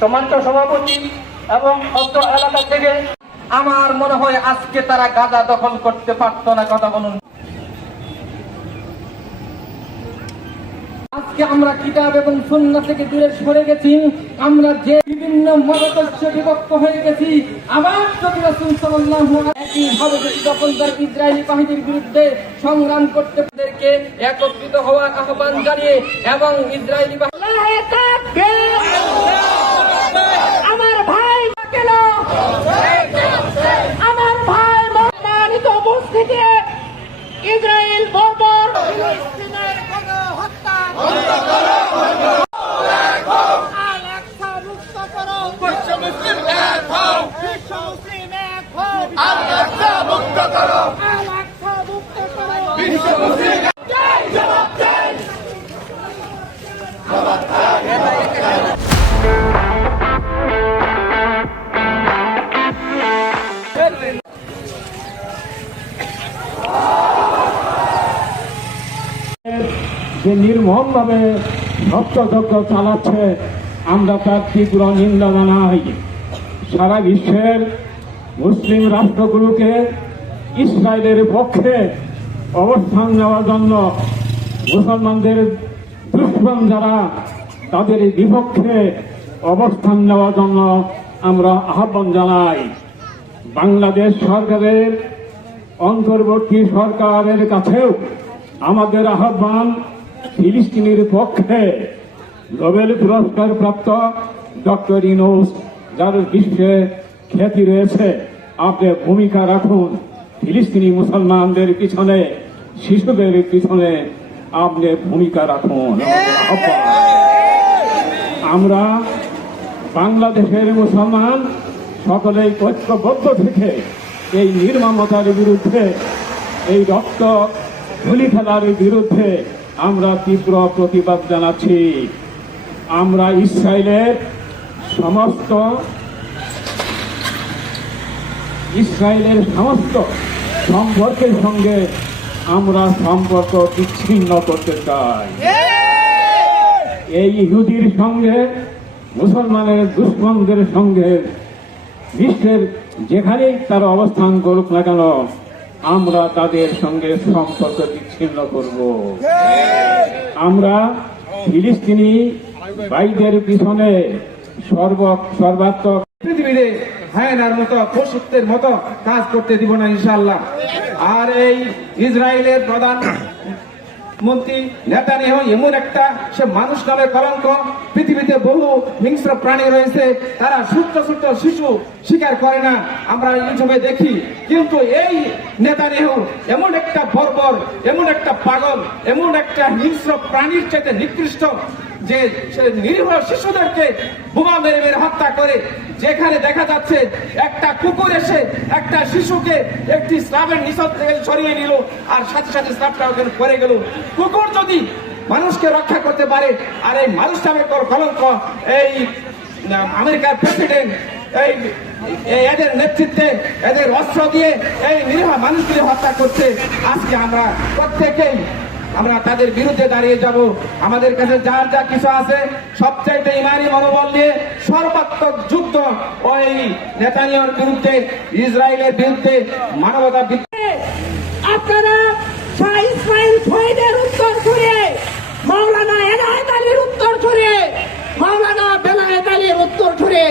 সমাজ সভাপতি এবং অত্র এলাকা থেকে। আমার মনে হয় আজকে তারা গাজা দখল করতে পারতো না। কথা বলুন। আজকে আমরা কিতাব এবং সুন্নাহ থেকে দূরে সরে গেছি। আমরা যে বিভিন্ন মতাদর্শে বিভক্ত হয়ে গেছি। আবার যদি রাসূল সাল্লাল্লাহু আলাইহি ওয়াসাল্লাম দখলদার ইসরায়েলি বাহিনীর বিরুদ্ধে সংগ্রাম করতে তাদেরকে একত্রিত হওয়ার আহ্বান জানিয়ে এবং ইসরায়েলি আমার ভাই কেন আমার ভাই সম্মানিত উপস্থিতি ইসরায়েল বর্বর ফিলিস্তিনের গণহত্যা বন্ধ করো আল-আকসা মুক্ত করো বিশ্ব মুসলিম এক হও বিশ্ব মুসলিম এক হও আল-আকসা মুক্ত করো আল-আকসা মুক্ত করো বিশ্ব মুসলিম জয় জবাব জয় যে নির্মমভাবে হত্যাযজ্ঞ চালাচ্ছে, আমরা তার তীব্র নিন্দা জানাই। সারা বিশ্বের মুসলিম রাষ্ট্রগুলোকে ইসরায়েলের পক্ষে অবস্থান নেওয়ার জন্য, মুসলমানদের দুশমন যারা তাদের বিপক্ষে অবস্থান নেওয়ার জন্য আমরা আহ্বান জানাই। বাংলাদেশ সরকারের অন্তর্বর্তী সরকারের কাছেও আমাদের আহ্বান, ফিলিস্তিনের পক্ষে নোবেল পুরস্কার প্রাপ্ত ডক্টর ইউনূস, যার বিশ্বে খ্যাতি রয়েছে, আপনি ভূমিকা রাখুন। ফিলিস্তিনি মুসলমানদের পিছনে, শিশুদের পিছনে আপনি ভূমিকা রাখুন। আমরা বাংলাদেশের মুসলমান সকলেই ঐক্যবদ্ধ থেকে এই নির্মমতার বিরুদ্ধে, এই রক্ত গুলি খেলার বিরুদ্ধে আমরা তীব্র প্রতিবাদ জানাচ্ছি। আমরা ইসরায়েলের সমস্ত সম্পর্কের সঙ্গে আমরা সম্পর্ক বিচ্ছিন্ন করতে চাই। এই ইহুদির সঙ্গে, মুসলমানের দুশমনদের সঙ্গে বিশ্বের যেখানেই তারা অবস্থান করুক না কেন, আমরা তাদের সঙ্গে সম্পর্ক বিচ্ছিন্ন করব। আমরা ফিলিস্তিনি ভাইদের পিছনে সর্বাত্মক পৃথিবীতে হায়নার মতো, পশুত্বের মতো কাজ করতে দিব না ইনশাআল্লাহ। আর এই ইসরায়েলের প্রধান মন্ত্রী নেতানিয়াহু এমন একটা, সে মানুষ নামে কলঙ্ক। পৃথিবীতে বহু হিংস্র প্রাণী রয়েছে, তারা ছোট্ট ছোট্ট শিশু শিকার করে না, আমরা ইউটিউবে দেখি। কিন্তু এই নেতানিয়াহু এমন একটা বর্বর, এমন একটা পাগল, এমন একটা হিংস্র প্রাণীর চাইতে নিকৃষ্ট, যে নিরীহ শিশুদেরকে বোমা মেরে মেরে হত্যা করে। যেখানে দেখা যাচ্ছে একটা কুকুর এসে একটা শিশুকে একটি স্ল্যাবের নিচে থেকে সরিয়ে নিল, আর সাথে সাথে স্ল্যাবটা ওখানে পড়ে গেল। কুকুর যদি মানুষকে রক্ষা করতে পারে, আর এই মানুষ নামের কলঙ্ক এই আমেরিকার প্রেসিডেন্ট এদের নেতৃত্বে, এদের অস্ত্র দিয়ে এই নিরীহ মানুষগুলি হত্যা করছে। আজকে আমরা প্রত্যেকেই আমরা তাদের বিরুদ্ধে দাঁড়িয়ে যাব। আমাদের কাছে যার যা কিছু আছে সবচাইতে ইমানি মনোবল নিয়ে সর্বাত্মক যুদ্ধ ওই নেতানিয়াহুর বিরুদ্ধে, ইসরায়েলের বিরুদ্ধে, মানবতা বিরুদ্ধে। আপনারা শাহ ইসমাইল শহীদের উত্তর ছড়িয়ে, মাওলানা এনায়েত আলীর উত্তর ছড়িয়ে, মাওলানা বেলায়েত আলীর উত্তর ছড়িয়ে,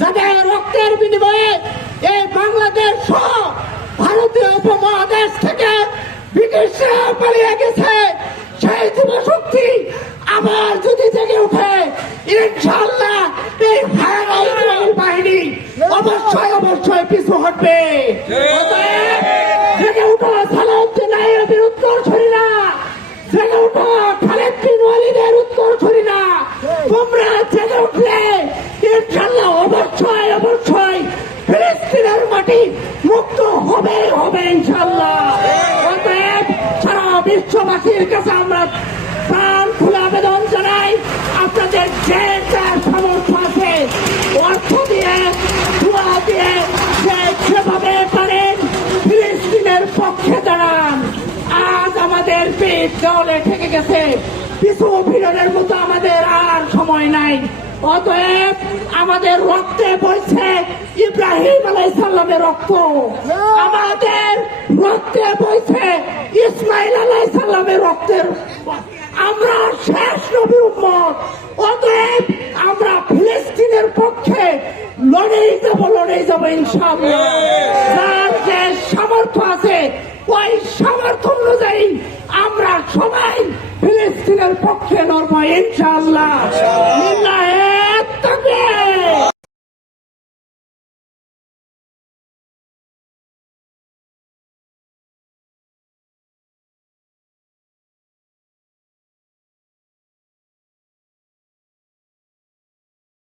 যাদের রক্তের বিনিময়ে এই বাংলাদেশ সহ ভারতীয় উপমহাদেশ থেকে ব্রিটিশরা পালিয়ে গেছে, সেই যুবশক্তি আবার যদি জেগে উঠে, ইনশাআল্লাহ এই ইসরায়েল বাহিনী অবশ্যই অবশ্যই পিছু হটবে। জেগে উঠো সালাউদ্দিন আইয়ুবীর উত্তর ছড়িনা, জেগে উঠো খালেদ বিন ওয়ালিদের উত্তর ছড়িনা। তোমরা জেগে উঠলে ইনশাআল্লাহ অবশ্যই অবশ্যই ফিলিস্তিনের মাটি মুক্ত হবে হবে ইনশাআল্লাহ। সারা বিশ্ববাসীর কাছে আমরা প্রাণ খুলে আবেদন জানাই, আপনাদের যে যার সামর্থ্য আছে অর্থ দিয়ে, দোয়া দিয়ে, যেভাবে পারেন ফিলিস্তিনের পক্ষে দাঁড়ান। আজ আমাদের পিঠ দেওয়ালে ঠেকে গেছে, পিছু ফিরনের মতো আমাদের আর সময় নাই। অতএব আমাদের রক্তে বইছে ইব্রাহিম আলাইসাল্লামের রক্ত, আমাদের রক্তে বইছে ইসমাইল আলাইসাল্লামের রক্তের, আমরা শেষ নবীর উম্মত। অতএব আমরা ফিলিস্তিনের পক্ষে লড়েই যাব ইনশাআল্লাহ। যার যে সামর্থ্য আছে ওই সামর্থ্য অনুযায়ী আমরা সবাই ফিলিস্তিনের পক্ষে লড়বো ইনশাআল্লাহ।